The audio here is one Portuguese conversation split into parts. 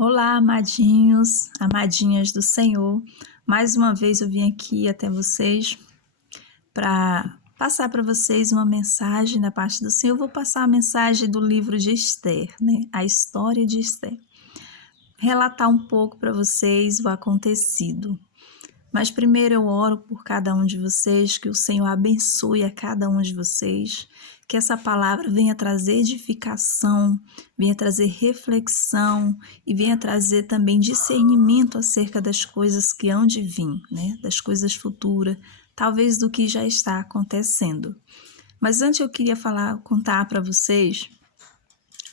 Olá, amadinhos, amadinhas do Senhor. Mais uma vez eu vim aqui até vocês para passar para vocês uma mensagem da parte do Senhor. Eu vou passar a mensagem do livro de Esther, né? A história de Esther. Relatar um pouco para vocês o acontecido. Mas primeiro eu oro por cada um de vocês, que o Senhor abençoe a cada um de vocês, que essa palavra venha trazer edificação, venha trazer reflexão e venha trazer também discernimento acerca das coisas que hão de vir, né? Das coisas futuras, talvez do que já está acontecendo. Mas antes eu queria contar para vocês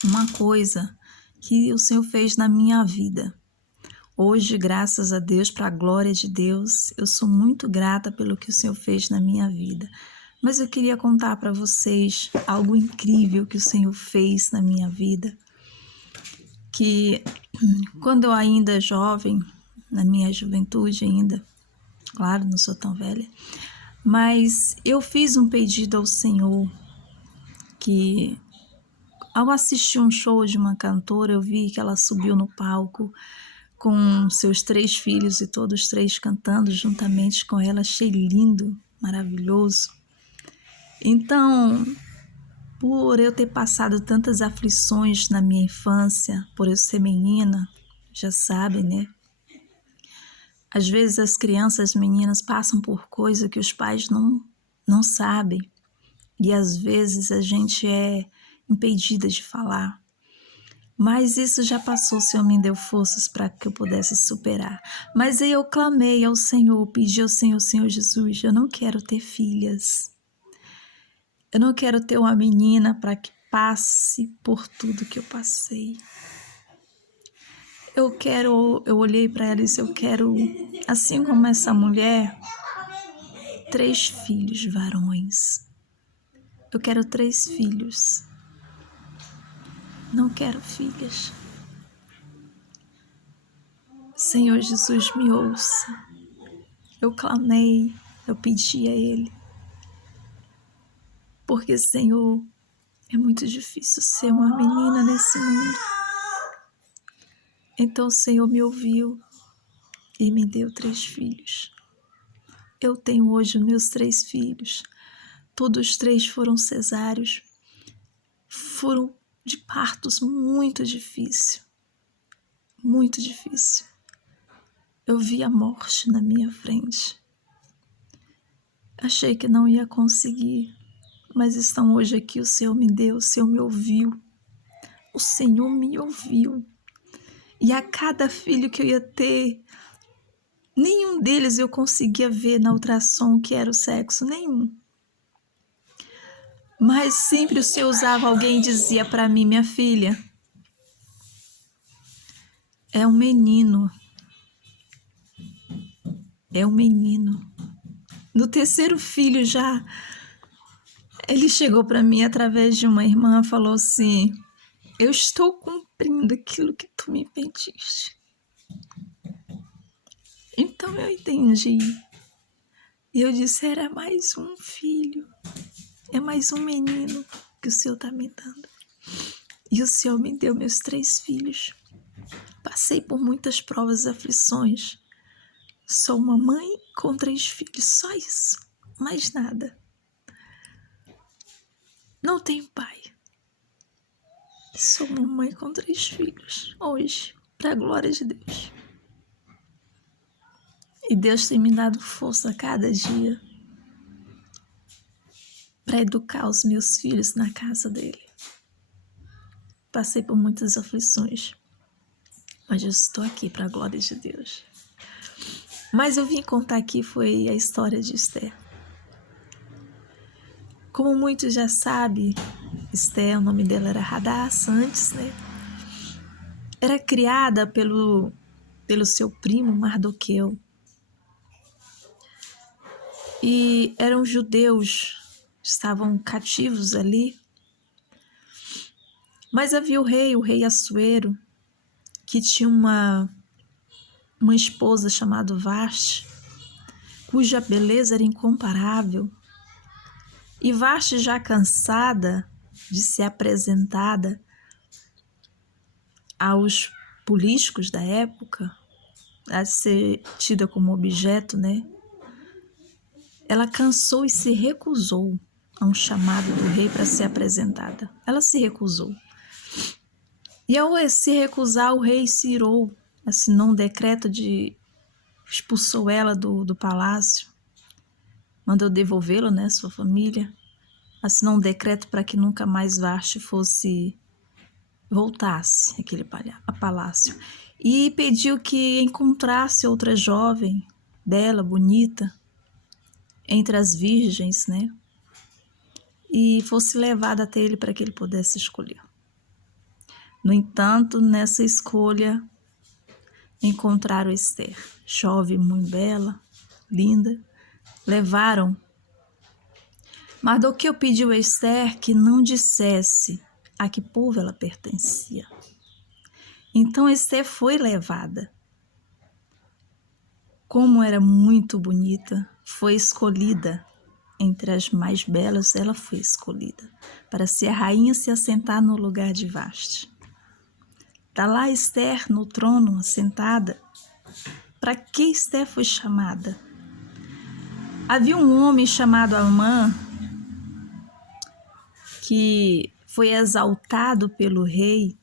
uma coisa que o Senhor fez na minha vida. Hoje, graças a Deus, para a glória de Deus, eu sou muito grata pelo que o Senhor fez na minha vida. Mas eu queria contar para vocês algo incrível que o Senhor fez na minha vida. Que quando eu ainda jovem, na minha juventude ainda, claro, não sou tão velha, mas eu fiz um pedido ao Senhor que, ao assistir um show de uma cantora, eu vi que ela subiu no palco com seus 3 filhos e todos 3 cantando juntamente com ela. Achei lindo, maravilhoso. Então, por eu ter passado tantas aflições na minha infância, por eu ser menina, já sabem, né? Às vezes as crianças meninas passam por coisa que os pais não sabem. E às vezes a gente é impedida de falar. Mas isso já passou, o Senhor me deu forças para que eu pudesse superar. Mas aí eu clamei ao Senhor, pedi ao Senhor, Senhor Jesus, eu não quero ter filhas. Eu não quero ter uma menina para que passe por tudo que eu passei. Eu olhei para ela e disse, eu quero, assim como essa mulher, 3 filhos varões. Eu quero 3 filhos. Não quero filhas. Senhor Jesus, me ouça. Eu clamei, eu pedi a Ele. Porque, Senhor, é muito difícil ser uma menina nesse mundo. Então o Senhor me ouviu e me deu 3 filhos. Eu tenho hoje meus 3 filhos. Todos os 3 foram cesáreos. Foram de partos muito difícil. Muito difícil. Eu vi a morte na minha frente. Achei que não ia conseguir, mas estão hoje aqui, o Senhor me deu, o Senhor me ouviu. O Senhor me ouviu. E a cada filho que eu ia ter, nenhum deles eu conseguia ver na ultrassom que era o sexo, nenhum. Mas sempre o Senhor usava alguém e dizia para mim, minha filha, é um menino. É um menino. No 3º filho já, ele chegou para mim através de uma irmã e falou assim, eu estou cumprindo aquilo que tu me pediste. Então eu entendi. E eu disse, era mais um filho. É mais um menino que o Senhor está me dando. E o Senhor me deu meus 3 filhos. Passei por muitas provas e aflições. Sou uma mãe com 3 filhos, só isso, mais nada. Não tenho pai. Sou uma mãe com 3 filhos, hoje, para a glória de Deus. E Deus tem me dado força a cada dia para educar os meus filhos na casa dele. Passei por muitas aflições, mas eu estou aqui para a glória de Deus. Mas eu vim contar aqui foi a história de Esther. Como muitos já sabem, Esther, o nome dela era Hadassah antes, né? Era criada pelo seu primo Mardoqueu. E eram judeus, estavam cativos ali. Mas havia o rei Assuero, que tinha uma esposa chamada Vasti, cuja beleza era incomparável. E Vasti, já cansada de ser apresentada aos políticos da época, a ser tida como objeto, né? Ela cansou e se recusou a um chamado do rei para ser apresentada. Ela se recusou. E ao se recusar, o rei se irou, assinou um decreto expulsou ela do palácio, mandou devolvê-la, né, sua família, assinou um decreto para que nunca mais Vashti voltasse àquele palácio. E pediu que encontrasse outra jovem, bela, bonita, entre as virgens, né? E fosse levada até ele para que ele pudesse escolher. No entanto, nessa escolha, encontraram Esther, jovem, muito bela, linda. Levaram. Mardoqueu pediu a Esther que não dissesse a que povo ela pertencia. Então Esther foi levada. Como era muito bonita, foi escolhida. Entre as mais belas, ela foi escolhida para ser a rainha, se assentar no lugar de Vashti. Está lá Esther no trono, assentada. Para que Esther foi chamada? Havia um homem chamado Amã, que foi exaltado pelo rei,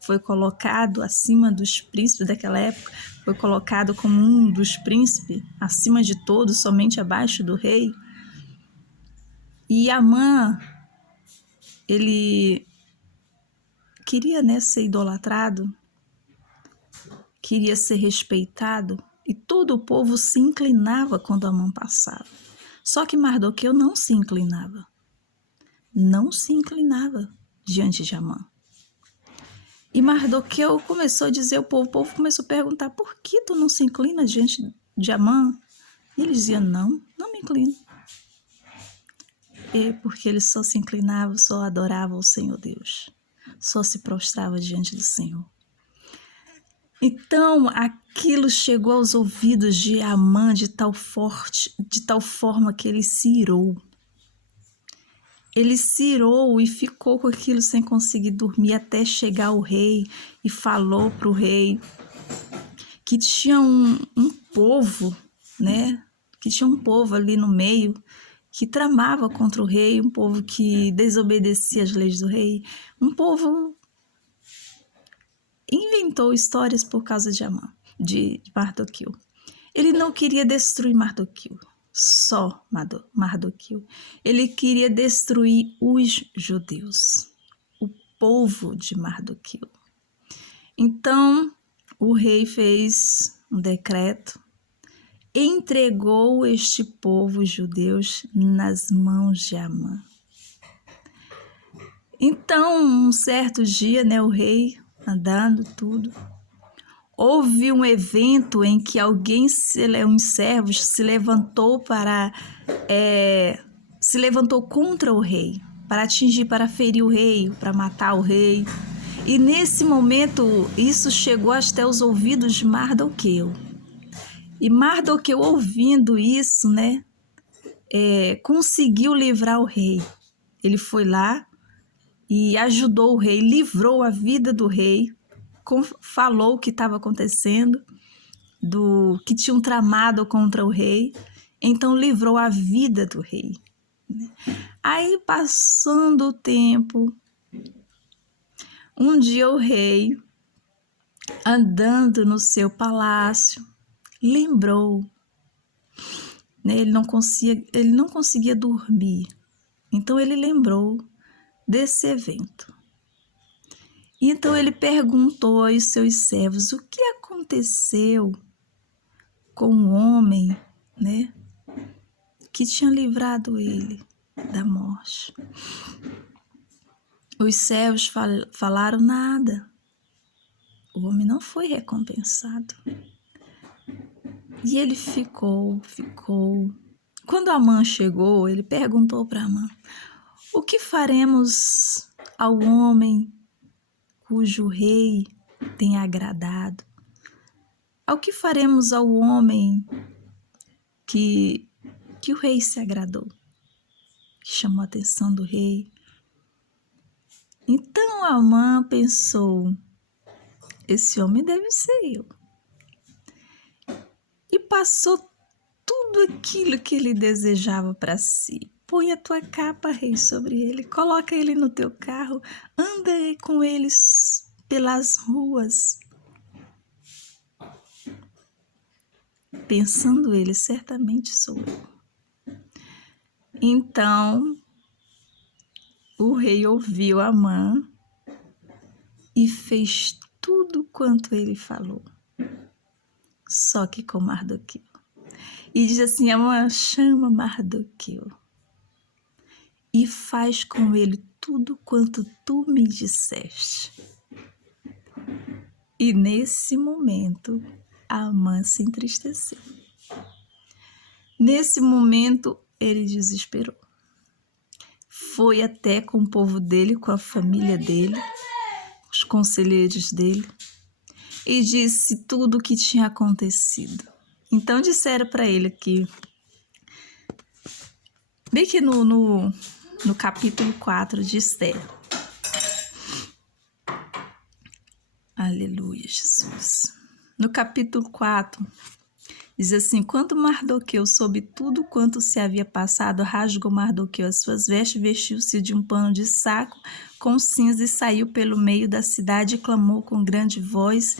foi colocado acima dos príncipes daquela época, foi colocado como um dos príncipes, acima de todos, somente abaixo do rei. E Amã, ele queria, né, ser idolatrado, queria ser respeitado, e todo o povo se inclinava quando Amã passava. Só que Mardoqueu não se inclinava. Não se inclinava diante de Amã. E Mardoqueu começou a dizer ao povo, o povo começou a perguntar, por que tu não se inclina diante de Amã? E ele dizia, não me inclino. E porque ele só se inclinava, só adorava o Senhor Deus, só se prostrava diante do Senhor. Então aquilo chegou aos ouvidos de Amã de tal forma que ele se irou. Ele se irou e ficou com aquilo sem conseguir dormir até chegar ao rei e falou para o rei que tinha um povo, né? Que tinha um povo ali no meio que tramava contra o rei, um povo que desobedecia as leis do rei, um povo inventou histórias por causa de Mardoqueu. Ele não queria destruir Mardoqueu, só Mardoqueu. Ele queria destruir os judeus, o povo de Mardoqueu. Então, o rei fez um decreto, entregou este povo judeus nas mãos de Amã. Então, um certo dia, né, o rei andando tudo, houve um evento em que uns servos se levantou se levantou contra o rei, para atingir, para ferir o rei, para matar o rei. E nesse momento, isso chegou até os ouvidos de Mardoqueu. E Mardoqueu, ouvindo isso, né, conseguiu livrar o rei. Ele foi lá e ajudou o rei, livrou a vida do rei, falou o que estava acontecendo, que tinham tramado contra o rei, então livrou a vida do rei. Aí, passando o tempo, um dia o rei, andando no seu palácio, lembrou, né, ele não conseguia dormir, então ele lembrou desse evento. Então ele perguntou aos seus servos o que aconteceu com o homem, né, que tinha livrado ele da morte. Os servos falaram nada. O homem não foi recompensado. E ele ficou. Quando Amã chegou, ele perguntou para Amã, o que faremos ao homem cujo rei tem agradado? Ao que faremos ao homem que o rei se agradou, que chamou a atenção do rei? Então Amã pensou, esse homem deve ser eu. E passou tudo aquilo que ele desejava para si. Põe a tua capa, rei, sobre ele, coloca ele no teu carro, anda com eles pelas ruas. Pensando ele, certamente sou eu. Então, o rei ouviu Amã e fez tudo quanto ele falou, só que com Mardoqueu. E diz assim: Amã, chama Mardoqueu e faz com ele tudo quanto tu me disseste. E nesse momento, Amã se entristeceu. Nesse momento, ele desesperou. Foi até com o povo dele, com a família dele, os conselheiros dele, e disse tudo o que tinha acontecido. Então disseram para ele que, bem que no capítulo 4 de Esther, aleluia, Jesus. No capítulo 4, diz assim: quando Mardoqueu soube tudo quanto se havia passado, rasgou Mardoqueu as suas vestes, vestiu-se de um pano de saco com cinza e saiu pelo meio da cidade e clamou com grande voz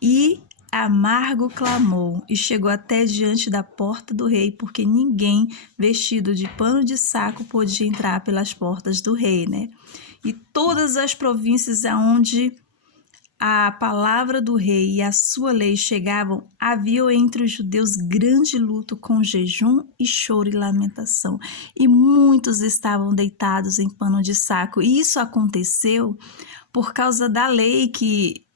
e amargo clamor, e chegou até diante da porta do rei, porque ninguém vestido de pano de saco podia entrar pelas portas do rei, né? E todas as províncias aonde a palavra do rei e a sua lei chegavam, havia entre os judeus grande luto com jejum e choro e lamentação. E muitos estavam deitados em pano de saco. E isso aconteceu por causa da lei que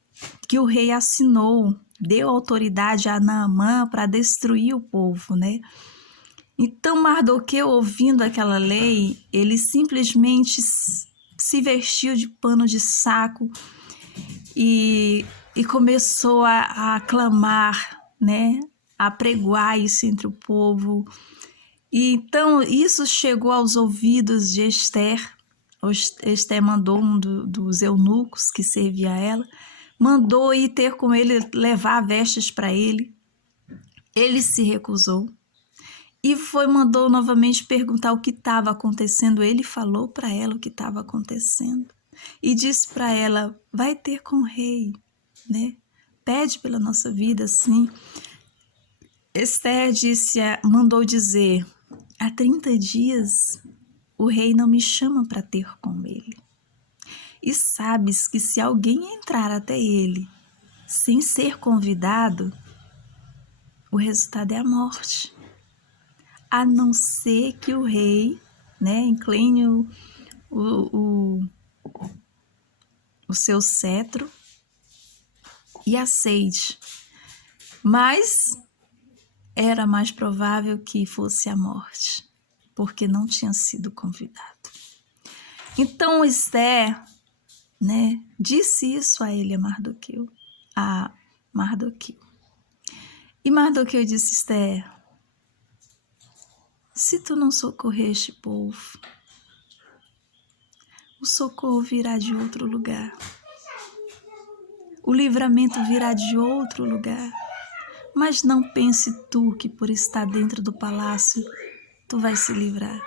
o rei assinou, deu autoridade a Naamã para destruir o povo, né? Então Mardoqueu, ouvindo aquela lei, ele simplesmente se vestiu de pano de saco e começou a clamar, né? A pregoar isso entre o povo. E então isso chegou aos ouvidos de Esther. Esther mandou um dos eunucos que servia a ela, mandou ir ter com ele, levar vestes para ele. Ele se recusou e mandou novamente perguntar o que estava acontecendo. Ele falou para ela o que estava acontecendo e disse para ela: vai ter com o rei, né? Pede pela nossa vida, sim. Esther mandou dizer: há 30 dias o rei não me chama para ter com ele. E sabes que se alguém entrar até ele sem ser convidado, o resultado é a morte. A não ser que o rei, né, incline o seu cetro e aceite. Mas era mais provável que fosse a morte, porque não tinha sido convidado. Então Esther, né, disse isso a ele, a Mardoqueu. E Mardoqueu disse: Esther, se tu não socorrer este povo, o socorro virá de outro lugar. O livramento virá de outro lugar. Mas não pense tu que por estar dentro do palácio, tu vais se livrar.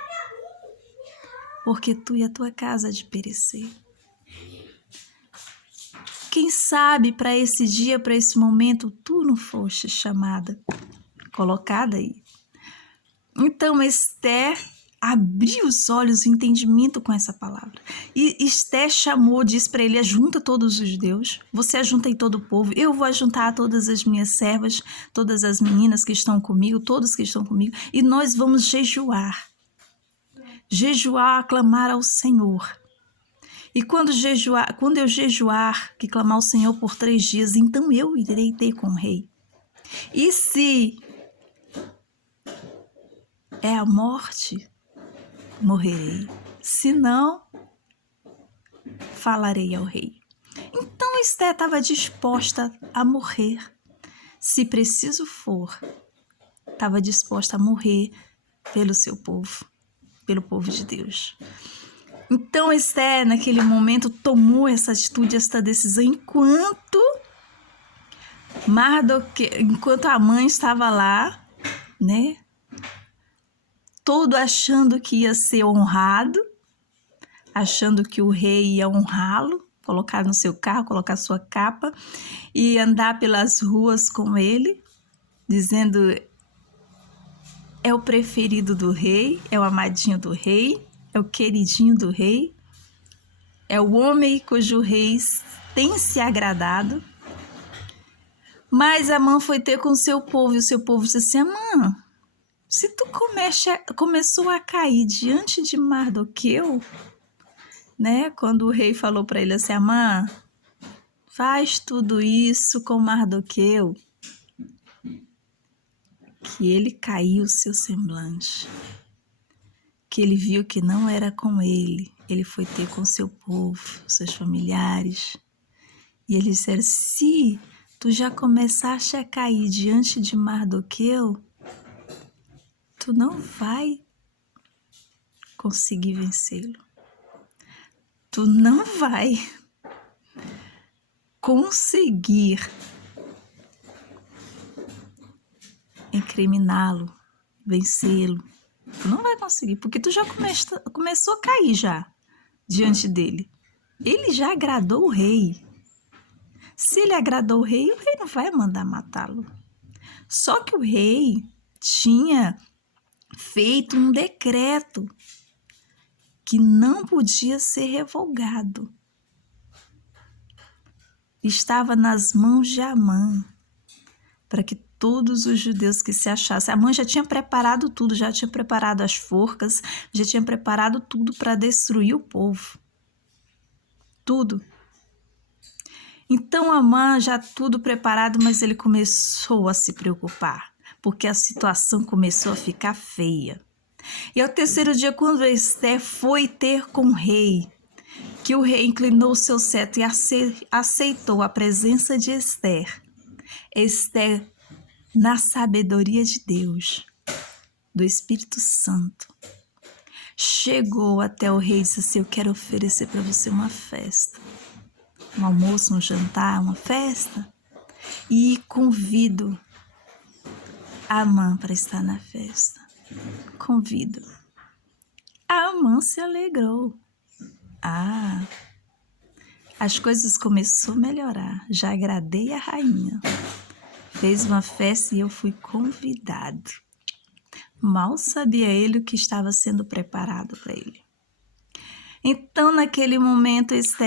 Porque tu e a tua casa há de perecer. Quem sabe para esse dia, para esse momento, tu não foste chamada, colocada aí. Então Esther abriu os olhos e o entendimento com essa palavra. E Esther disse para ele: ajunta todos os judeus, você ajunta aí todo o povo, eu vou ajuntar todas as minhas servas, todas as meninas que estão comigo, todos que estão comigo, e nós vamos jejuar, clamar ao Senhor. E quando eu jejuar, que clamar ao Senhor por 3 dias, então eu irei ter com o rei. E se é a morte, morrerei. Se não, falarei ao rei. Então Esther estava disposta a morrer. Se preciso for, estava disposta a morrer pelo seu povo, pelo povo de Deus. Então Esther, naquele momento, tomou essa atitude, essa decisão, enquanto Mardoqueu, enquanto a mãe estava lá, né? Todo achando que ia ser honrado, achando que o rei ia honrá-lo, colocar no seu carro, colocar sua capa e andar pelas ruas com ele, dizendo: é o preferido do rei, é o amadinho do rei, é o queridinho do rei, é o homem cujo rei tem se agradado. Mas Amã foi ter com o seu povo e o seu povo disse assim: Amã, se tu começou a cair diante de Mardoqueu, né? Quando o rei falou para ele assim: Amã, faz tudo isso com Mardoqueu, que ele caiu o seu semblante, que ele viu que não era com ele, ele foi ter com seu povo, seus familiares. E eles disseram: se tu já começaste a cair diante de Mardoqueu, tu não vai conseguir vencê-lo. Tu não vai conseguir incriminá-lo, vencê-lo. Tu não vai conseguir, porque tu já começou a cair já diante dele. Ele já agradou o rei. Se ele agradou o rei não vai mandar matá-lo. Só que o rei tinha feito um decreto que não podia ser revogado. Estava nas mãos de Amã, para que todos os judeus que se achassem... Amã já tinha preparado tudo, já tinha preparado as forcas, já tinha preparado tudo para destruir o povo. Tudo. Então Amã já tudo preparado, mas ele começou a se preocupar, porque a situação começou a ficar feia. E ao terceiro dia, quando Ester foi ter com o rei, que o rei inclinou o seu cetro e aceitou a presença de Ester. Ester, na sabedoria de Deus, do Espírito Santo, chegou até o rei e disse assim: eu quero oferecer para você uma festa, um almoço, um jantar, uma festa, e convido Amã para estar na festa. Convido. A Amã se alegrou. As coisas começaram a melhorar. Já agradei a rainha. Fez uma festa e eu fui convidado. Mal sabia ele o que estava sendo preparado para ele. Então, naquele momento, Ester